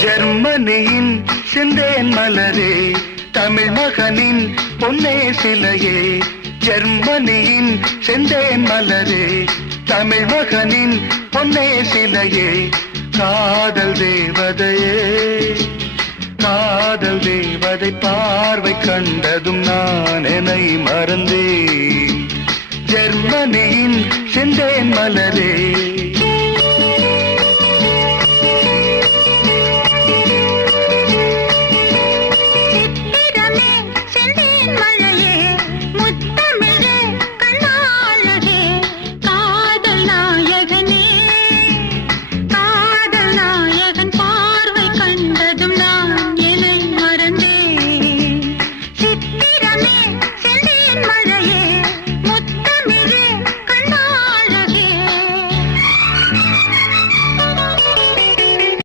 ஜெர்மனியின் செந்தேன் மலரே, தமிழ் மகனின் பொன்னே சிலையே. ஜெர்மனியின் செந்தேன் மலரே, தமிழ் மகனின் பொன்னே சிலையே. காதல் தேவதையே, காதல் தேவதை பார்வை கண்டதும் நான் என்னை மறந்தேன். ஜெர்மனியின் செந்தேன் மலரே.